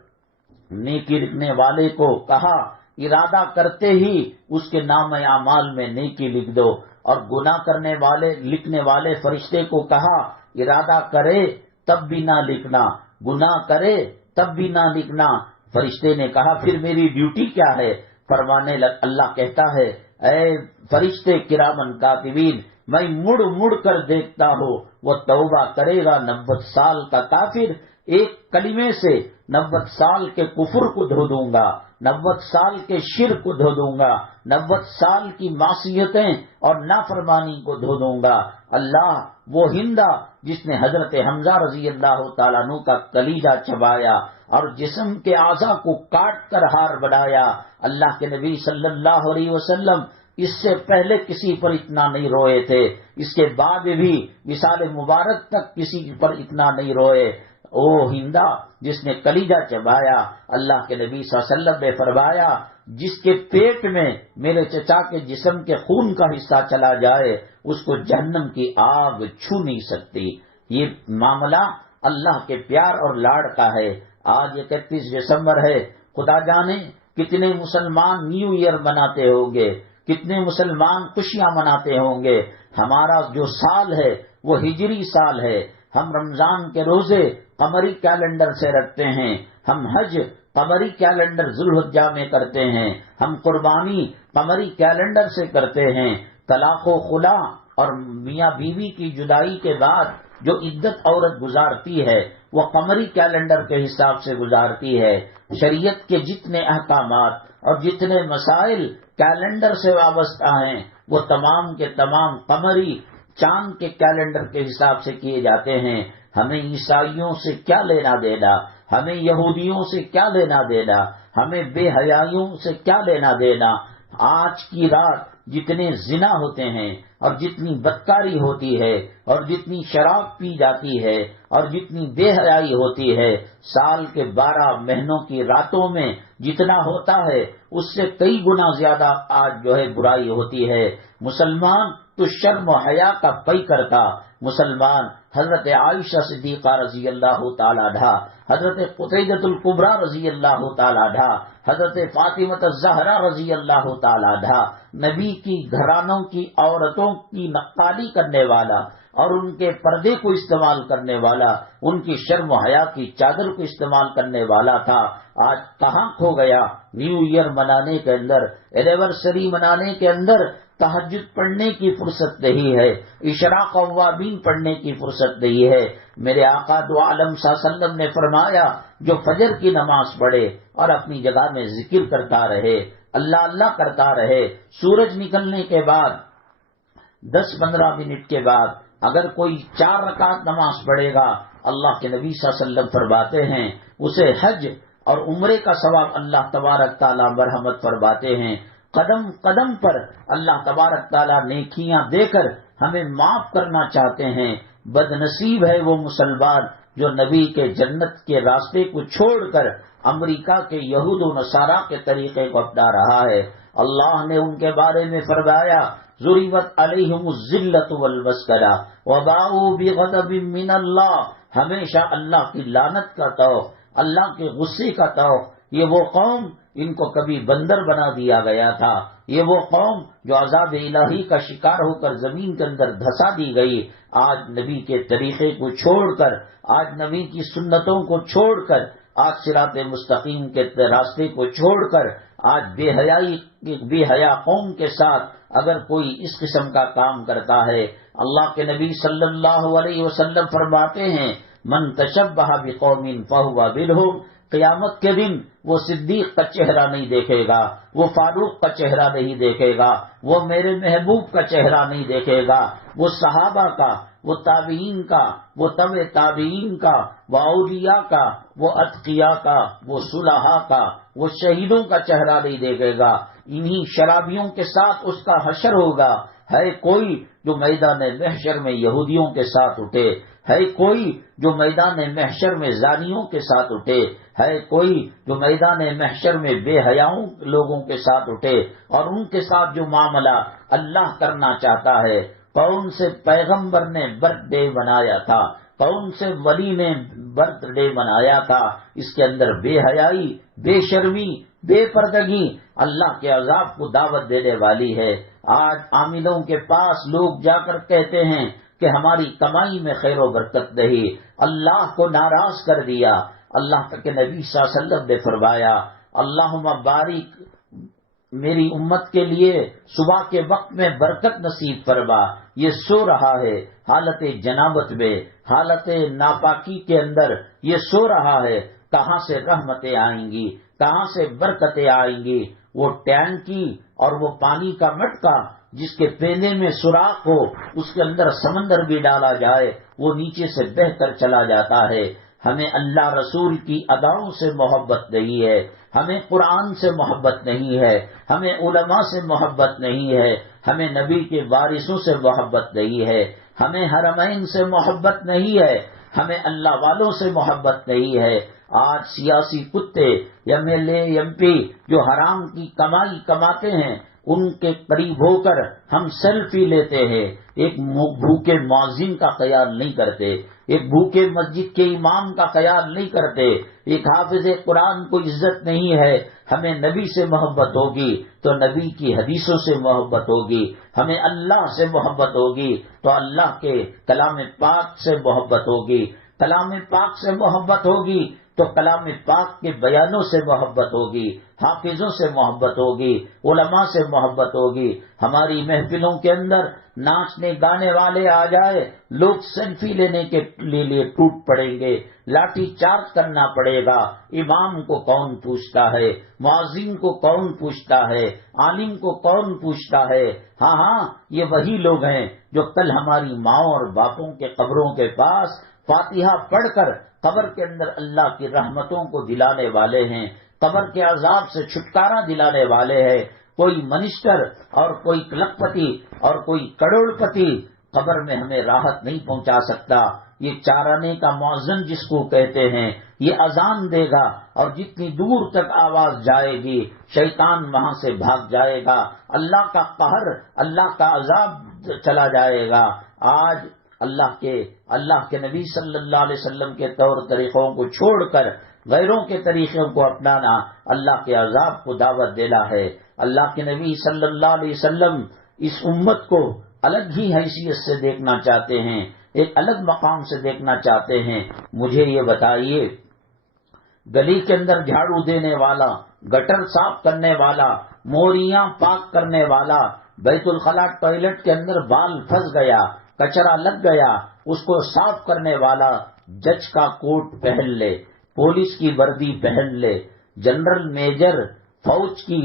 نیکی لکھنے والے کو کہا ارادہ کرتے ہی اس کے نام اعمال میں نیکی لکھ دو، اور گناہ کرنے والے لکھنے والے فرشتے کو کہا ارادہ کرے تب بھی نہ لکھنا، گناہ کرے تب بھی نہ لکھنا۔ فرشتے نے کہا پھر میری ڈیوٹی کیا ہے؟ فرمانے لگ اللہ کہتا ہے اے فرشتے کرامن کاتبین، میں مڑ مڑ کر دیکھتا ہوں وہ توبہ کرے گا 90 سال کا کافر، ایک کلمے سے 90 سال کے کفر کو دھو دوں گا، 90 سال کے شرک کو دھو دوں گا، 90 سال کی معصیتیں اور نافرمانی کو دھو دوں گا۔ اللہ وہ ہندا جس نے حضرت حمزہ رضی اللہ تعالیٰ عنہ کا کلیجہ چبایا اور جسم کے اعضاء کو کاٹ کر ہار بنایا، اللہ کے نبی صلی اللہ علیہ وسلم اس سے پہلے کسی پر اتنا نہیں روئے تھے، اس کے بعد بھی وصال مبارک تک کسی پر اتنا نہیں روئے۔ او ہندا جس نے کلیجہ چبایا، اللہ کے نبی صلی اللہ علیہ وسلم نے فرمایا جس کے پیٹ میں میرے چچا کے جسم کے خون کا حصہ چلا جائے اس کو جہنم کی آگ چھو نہیں سکتی۔ یہ معاملہ اللہ کے پیار اور لاڑ کا ہے۔ آج 31 دسمبر ہے، خدا جانے کتنے مسلمان نیو ایئر مناتے ہوں گے، کتنے مسلمان خوشیاں مناتے ہوں گے۔ ہمارا جو سال ہے وہ ہجری سال ہے، ہم رمضان کے روزے قمری کیلنڈر سے رکھتے ہیں، ہم حج قمری کیلنڈر ذوالحجہ میں کرتے ہیں، ہم قربانی قمری کیلنڈر سے کرتے ہیں۔ طلاق و خلا اور میاں بیوی کی جدائی کے بعد جو عدت عورت گزارتی ہے وہ قمری کیلنڈر کے حساب سے گزارتی ہے۔ شریعت کے جتنے احکامات اور جتنے مسائل کیلنڈر سے وابستہ ہیں وہ تمام کے تمام قمری چاند کے کیلنڈر کے حساب سے کیے جاتے ہیں۔ ہمیں عیسائیوں سے کیا لینا دینا، ہمیں یہودیوں سے کیا لینا دینا، ہمیں بے حیائیوں سے کیا لینا دینا۔ آج کی رات جتنے زنا ہوتے ہیں اور جتنی بدکاری ہوتی ہے اور جتنی شراب پی جاتی ہے اور جتنی بے حیائی ہوتی ہے، سال کے 12 مہینوں کی راتوں میں جتنا ہوتا ہے اس سے کئی گنا زیادہ آج جو ہے برائی ہوتی ہے۔ مسلمان تو شرم و حیا کا پئی کرتا، مسلمان حضرت عائشہ صدیقہ رضی اللہ تعالیٰ عنہا، حضرت قتیبۃ الکبریٰ رضی اللہ تعالیٰ عنہا، حضرت فاطمہ الزہرا رضی اللہ تعالیٰ عنہا، نبی کی گھرانوں کی عورتوں کی نقالی کرنے والا اور ان کے پردے کو استعمال کرنے والا، ان کی شرم و حیا کی چادر کو استعمال کرنے والا تھا۔ آج کہاں کھو گیا؟ نیو ایئر منانے کے اندر، اینیورسری منانے کے اندر تہجد پڑھنے کی فرصت نہیں ہے، اشراق اوابین پڑھنے کی فرصت نہیں ہے۔ میرے آقا دو عالم صلی اللہ علیہ وسلم نے فرمایا جو فجر کی نماز پڑھے اور اپنی جگہ میں ذکر کرتا رہے، اللہ اللہ کرتا رہے، سورج نکلنے کے بعد 10-15 منٹ کے بعد اگر کوئی 4 رکعت نماز پڑھے گا، اللہ کے نبی صلی اللہ علیہ وسلم فرماتے ہیں اسے حج اور عمرے کا ثواب اللہ تبارک تعالیٰ مرحمت فرماتے ہیں۔ قدم قدم پر اللہ تبارک تعالیٰ نیکیاں دے کر ہمیں معاف کرنا چاہتے ہیں۔ بد نصیب ہے وہ مسلمان جو نبی کے جنت کے راستے کو چھوڑ کر امریکہ کے یہود و نصارا کے طریقے کو اپنا رہا ہے۔ اللہ نے ان کے بارے میں فرمایا ضربت علیہم الذلۃ والمسکنہ وباؤوا بغضب من اللہ، ہمیشہ اللہ کی لعنت کا طوق، اللہ کے غصے کا طوق۔ یہ وہ قوم ان کو کبھی بندر بنا دیا گیا تھا، یہ وہ قوم جو عذاب الہی کا شکار ہو کر زمین کے اندر دھسا دی گئی، آج نبی کے طریقے کو چھوڑ کر، آج نبی کی سنتوں کو چھوڑ کر، آج صراط مستقیم کے راستے کو چھوڑ کر، آج بے حیا قوم کے ساتھ اگر کوئی اس قسم کا کام کرتا ہے، اللہ کے نبی صلی اللہ علیہ وسلم فرماتے ہیں من تشبہ بقوم فہو منہم، قیامت کے دن وہ صدیق کا چہرہ نہیں دیکھے گا، وہ فاروق کا چہرہ نہیں دیکھے گا، وہ میرے محبوب کا چہرہ نہیں دیکھے گا، وہ صحابہ کا، وہ تابعین کا، وہ تبع تابعین کا، وہ اولیاء کا، وہ اتقیاء کا، وہ صلحاء کا، وہ شہیدوں کا چہرہ نہیں دیکھے گا۔ انہی شرابیوں کے ساتھ اس کا حشر ہوگا۔ ہے کوئی جو میدان محشر میں یہودیوں کے ساتھ اٹھے، ہے کوئی جو میدان محشر میں زانیوں کے ساتھ اٹھے، ہے کوئی جو میدان محشر میں بے حیاؤں لوگوں کے ساتھ اٹھے اور ان کے ساتھ جو معاملہ اللہ کرنا چاہتا ہے۔ کون سے پیغمبر نے برتھ ڈے منایا تھا، کون سے ولی نے برتھ ڈے منایا تھا، اس کے اندر بے حیائی، بے شرمی، بے پردگی اللہ کے عذاب کو دعوت دینے والی ہے۔ آج عاملوں کے پاس لوگ جا کر کہتے ہیں کہ ہماری کمائی میں خیر و برکت نہیں، اللہ کو ناراض کر دیا۔ اللہ کے نبی صلی اللہ علیہ وسلم نے فرمایا اللہم بارک میری امت کے لیے صبح کے وقت میں برکت نصیب فرما۔ یہ سو رہا ہے حالت جنابت میں، حالت ناپاکی کے اندر یہ سو رہا ہے، کہاں سے رحمتیں آئیں گی، کہاں سے برکتیں آئیں گی؟ وہ ٹینکی اور وہ پانی کا مٹکا جس کے پینے میں سوراخ ہو، اس کے اندر سمندر بھی ڈالا جائے وہ نیچے سے بہہ کر چلا جاتا ہے۔ ہمیں اللہ رسول کی اداؤں سے محبت نہیں ہے، ہمیں قرآن سے محبت نہیں ہے، ہمیں علماء سے محبت نہیں ہے، ہمیں نبی کے وارثوں سے محبت نہیں ہے، ہمیں حرمین سے محبت نہیں ہے، ہمیں اللہ والوں سے محبت نہیں ہے۔ آج سیاسی کتے، M L A, M P جو حرام کی کمائی کماتے ہیں، ان کے قریب ہو کر ہم سیلفی لیتے ہیں، ایک بھوکے مؤذن کا خیال نہیں کرتے، ایک بھوکے مسجد کے امام کا خیال نہیں کرتے، ایک حافظ قرآن کو عزت نہیں ہے۔ ہمیں نبی سے محبت ہوگی تو نبی کی حدیثوں سے محبت ہوگی، ہمیں اللہ سے محبت ہوگی تو اللہ کے کلام پاک سے محبت ہوگی، کلام پاک سے محبت ہوگی تو کلام پاک کے بیانوں سے محبت ہوگی، حافظوں سے محبت ہوگی، علماء سے محبت ہوگی۔ ہماری محفلوں کے اندر ناچنے گانے والے آ جائے، لوگ سیلفی لینے کے لیے ٹوٹ پڑیں گے، لاٹھی چارج کرنا پڑے گا۔ امام کو کون پوچھتا ہے، مؤذن کو کون پوچھتا ہے، عالم کو کون پوچھتا ہے؟ ہاں یہ وہی لوگ ہیں جو کل ہماری ماؤں اور باپوں کے قبروں کے پاس فاتحہ پڑھ کر قبر کے اندر اللہ کی رحمتوں کو دلانے والے ہیں، قبر کے عذاب سے چھٹکارا دلانے والے ہیں۔ کوئی منسٹر اور کوئی کلکپتی اور کوئی کروڑ پتی قبر میں ہمیں راحت نہیں پہنچا سکتا۔ یہ چارانے کا مؤذن جس کو کہتے ہیں، یہ اذان دے گا اور جتنی دور تک آواز جائے گی شیطان وہاں سے بھاگ جائے گا، اللہ کا قہر، اللہ کا عذاب چلا جائے گا۔ آج اللہ کے نبی صلی اللہ علیہ وسلم کے طور طریقوں کو چھوڑ کر غیروں کے طریقوں کو اپنانا اللہ کے عذاب کو دعوت دینا ہے۔ اللہ کے نبی صلی اللہ علیہ وسلم اس امت کو الگ ہی حیثیت سے دیکھنا چاہتے ہیں، ایک الگ مقام سے دیکھنا چاہتے ہیں۔ مجھے یہ بتائیے، گلی کے اندر جھاڑو دینے والا، گٹر صاف کرنے والا، موریاں پاک کرنے والا، بیت الخلاء ٹوائلٹ کے اندر بال پھنس گیا، کچرا لگ گیا، اس کو صاف کرنے والا جج کا کوٹ پہن لے، پولیس کی وردی پہن لے، جنرل میجر فوج کی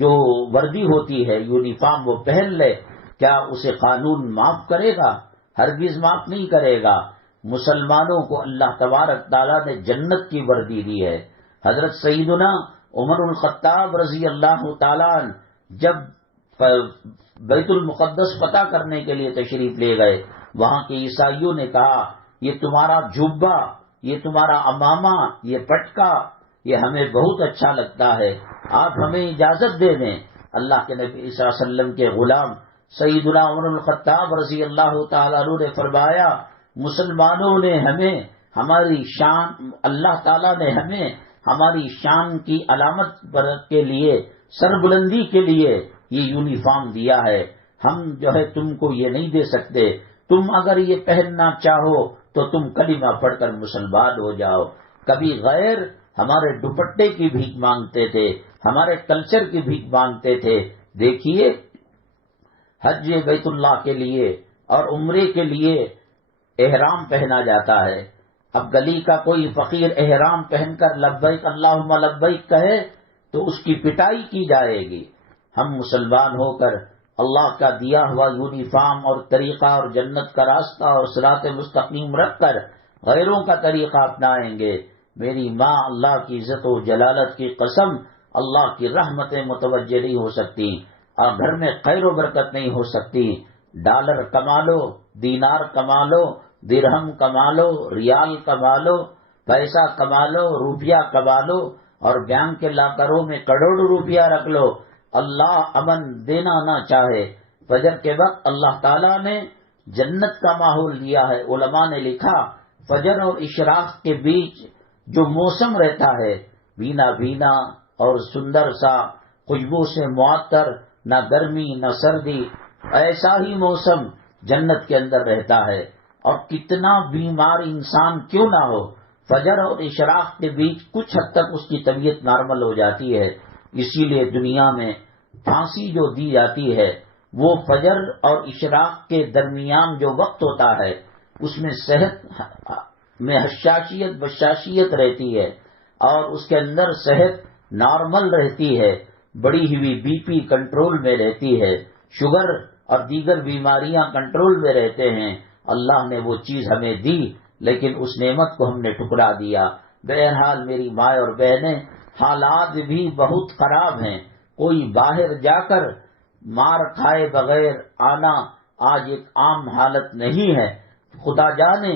جو وردی ہوتی ہے یونیفارم وہ پہن لے، کیا اسے قانون معاف کرے گا؟ ہرگز معاف نہیں کرے گا۔ مسلمانوں کو اللہ تبارک تعالیٰ نے جنت کی وردی دی ہے۔ حضرت سیدنا عمر الخطاب رضی اللہ تعالیٰ جب بیت المقدس فتح کرنے کے لیے تشریف لے گئے وہاں کے عیسائیوں نے کہا یہ تمہارا جبہ، یہ تمہارا امامہ، یہ پٹکا، یہ ہمیں بہت اچھا لگتا ہے، آپ ہمیں اجازت دے دیں۔ اللہ کے نبی صلی اللہ علیہ وسلم کے غلام سیدنا عمر الخطاب رضی اللہ تعالیٰ عنہ نے فرمایا مسلمانوں نے ہمیں ہماری شان، اللہ تعالیٰ نے ہمیں ہماری شان کی علامت کے لیے، سربلندی کے لیے یہ یونیفارم دیا ہے، ہم جو ہے تم کو یہ نہیں دے سکتے، تم اگر یہ پہننا چاہو تو تم کلمہ پڑھ کر مسلمان ہو جاؤ۔ کبھی غیر ہمارے دوپٹے کی بھیک مانگتے تھے، ہمارے کلچر کی بھیک مانگتے تھے۔ دیکھیے حج بیت اللہ کے لیے اور عمرے کے لیے احرام پہنا جاتا ہے، اب گلی کا کوئی فقیر احرام پہن کر لبیک اللہم لبیک کہے تو اس کی پٹائی کی جائے گی۔ ہم مسلمان ہو کر اللہ کا دیا ہوا یونیفارم اور طریقہ اور جنت کا راستہ اور صراط مستقیم رکھ کر غیروں کا طریقہ اپنائیں گے، میری ماں اللہ کی عزت و جلالت کی قسم اللہ کی رحمتیں متوجہ نہیں ہو سکتی اور گھر میں خیر و برکت نہیں ہو سکتی۔ ڈالر کما لو، دینار کما لو، درہم کما لو، ریال کما لو، پیسہ کما لو، روپیہ کما لو اور بینک کے لاکروں میں کروڑوں روپیہ رکھ لو، اللہ امن دینا نہ چاہے، فجر کے وقت اللہ تعالیٰ نے جنت کا ماحول دیا ہے۔ علماء نے لکھا فجر اور اشراق کے بیچ جو موسم رہتا ہے بینا بینا اور سندر سا، خوشبو سے معطر، نہ گرمی نہ سردی، ایسا ہی موسم جنت کے اندر رہتا ہے۔ اور کتنا بیمار انسان کیوں نہ ہو، فجر اور اشراق کے بیچ کچھ حد تک اس کی طبیعت نارمل ہو جاتی ہے۔ اسی لیے دنیا میں پھانسی جو دی جاتی ہے وہ فجر اور اشراق کے درمیان جو وقت ہوتا ہے اس میں صحت میں حشاشیت بشاشیت رہتی ہے اور اس کے اندر صحت نارمل رہتی ہے، بڑی ہوئی بی پی کنٹرول میں رہتی ہے، شوگر اور دیگر بیماریاں کنٹرول میں رہتے ہیں۔ اللہ نے وہ چیز ہمیں دی لیکن اس نعمت کو ہم نے ٹکرا دیا۔ بہرحال میری ماں اور بہنیں، حالات بھی بہت خراب ہیں، کوئی باہر جا کر مار کھائے بغیر آنا آج ایک عام حالت نہیں ہے۔ خدا جانے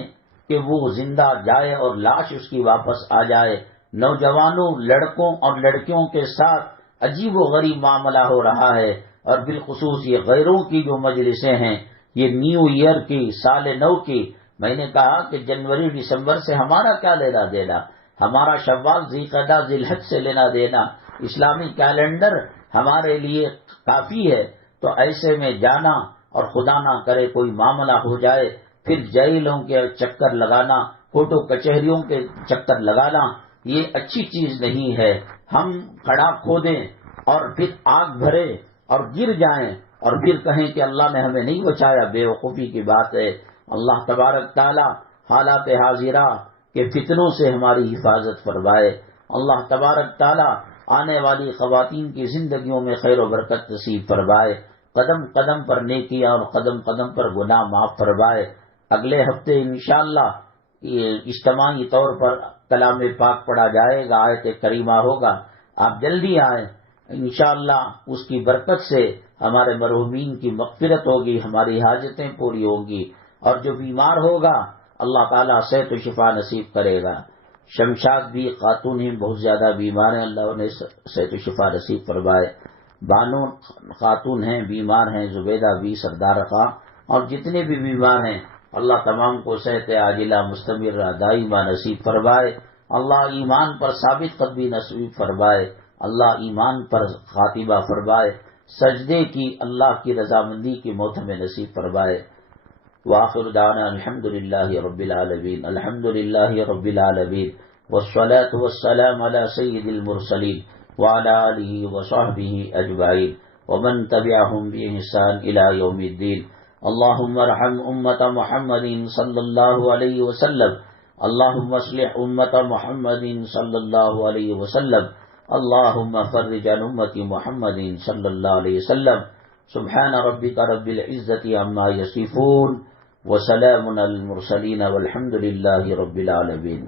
کہ وہ زندہ جائے اور لاش اس کی واپس آ جائے۔ نوجوانوں، لڑکوں اور لڑکیوں کے ساتھ عجیب و غریب معاملہ ہو رہا ہے، اور بالخصوص یہ غیروں کی جو مجلسیں ہیں، یہ نیو ایئر کی، سال نو کی، میں نے کہا کہ جنوری دسمبر سے ہمارا کیا لینا دینا، ہمارا شوال ذوالقعدہ ذوالحج سے لینا دینا، اسلامی کیلنڈر ہمارے لیے کافی ہے۔ تو ایسے میں جانا اور خدا نہ کرے کوئی معاملہ ہو جائے، پھر جیلوں کے چکر لگانا، کوٹوں کچہریوں کے چکر لگانا، یہ اچھی چیز نہیں ہے۔ ہم کھڑا کھودیں اور پھر آگ بھرے اور گر جائیں اور پھر کہیں کہ اللہ نے ہمیں نہیں بچایا، بے وقوفی کی بات ہے۔ اللہ تبارک تعالی حالات حاضرہ کے فتنوں سے ہماری حفاظت فرمائے۔ اللہ تبارک تعالی آنے والی خواتین کی زندگیوں میں خیر و برکت نصیب فرمائے، قدم قدم پر نیکیاں اور قدم قدم پر گناہ معاف فرمائے۔ اگلے ہفتے انشاءاللہ اجتماعی طور پر کلام پاک پڑھا جائے گا، آیت کریمہ ہوگا، آپ جلدی آئیں، انشاءاللہ اس کی برکت سے ہمارے مرحومین کی مغفرت ہوگی، ہماری حاجتیں پوری ہوں گی، اور جو بیمار ہوگا اللہ تعالیٰ صحت و شفا نصیب کرے گا۔ شمشاد بھی خاتون ہی بہت زیادہ بیمار ہیں، اللہ انہیں صحت و شفا نصیب فرمائے۔ بانو خاتون ہیں بیمار ہیں، زبیدہ بھی، سردار خان اور جتنے بھی بیمار ہیں اللہ تمام کو صحت عاجلہ مستمرہ دائمہ نصیب فرمائے۔ اللہ ایمان پر ثابت قدمی نصیب فرمائے، اللہ ایمان پر خاتمہ فرمائے، سجدے کی اللہ کی رضامندی کی موت ہمیں نصیب فرمائے۔ وآخر دعوانا الحمدللہ رب العالمین، الحمدللہ رب العالمین، والصلاة والسلام على سید المرسلین وعلى آلہ وصحبہ اجمعین ومن تبعهم بإحسان إلى يوم الدین۔ اللهم ارحم امت محمد صلی اللہ علیہ وسلم، اللهم اصلح امت محمد صلی اللہ علیہ وسلم، اللهم فرج عن امت محمد صلی اللہ علیہ وسلم۔ سبحان ربک رب العزت عما یصفون وسلام علی المرسلین والحمد للہ رب العالمین۔